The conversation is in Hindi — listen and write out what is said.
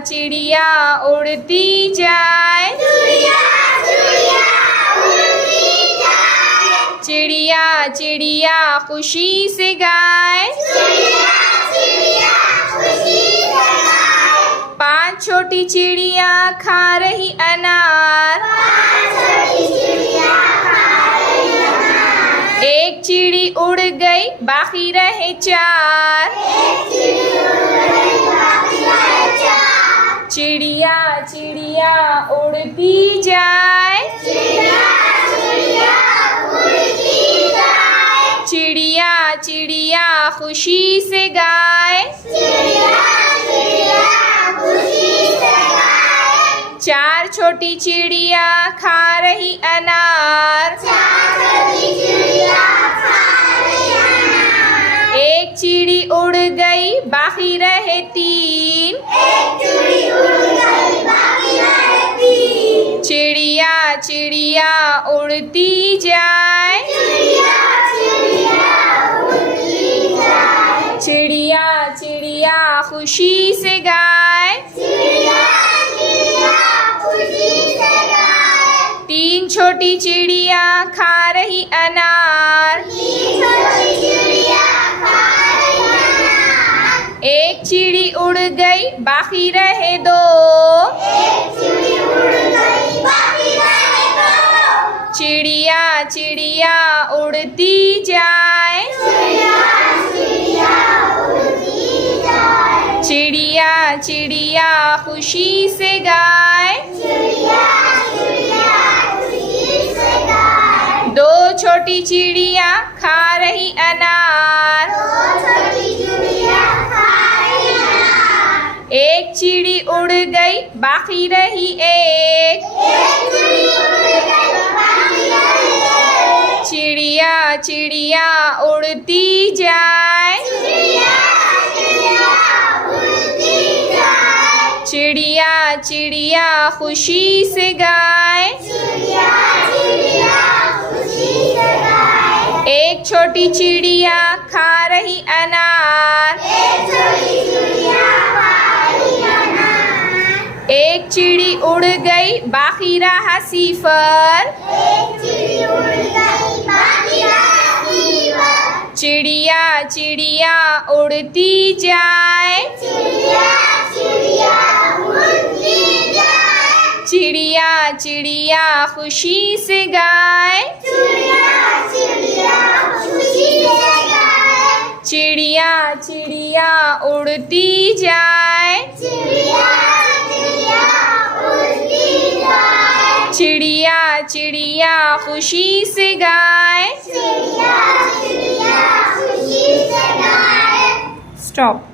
चिड़िया उड़ती जाए, चिड़िया चिड़िया खुशी से गाए, 5 छोटी चिड़िया खा रही अनार, एक चिड़ी उड़ गई बाकी रहे 4, चिड़िया चिड़िया उड़ती जाए, चिड़िया चिड़िया खुशी से गाए, 4 छोटी चिड़िया खा रही अनार, एक चिड़ी उड़ गई बाकी रहे 3, चिड़िया चिड़िया उड़ती जाए, चिड़िया चिड़िया खुशी से गाए, 3 छोटी चिड़िया खा रही अनार, एक चिड़ी उड़ गई बाकी रहे 2, चिड़िया चिड़िया उड़ती जाए, चिड़िया चिड़िया खुशी से गाए, 2 छोटी चिड़िया खा रही अनार, एक चिड़ी उड़ गई बाकी रही 1, चिड़िया चिड़िया उड़ती जाए, चिड़िया चिड़िया खुशी से गाए, एक छोटी चिड़िया खा रही अनार, एक चिड़ी उड़ गई बाकी रहा 0, चिड़िया चिड़िया उड़ती जाए, चिड़िया चिड़िया खुशी से गाए, चिड़िया चिड़िया उड़ती जाए, चिड़िया चिड़िया खुशी से गाए। स्टॉप।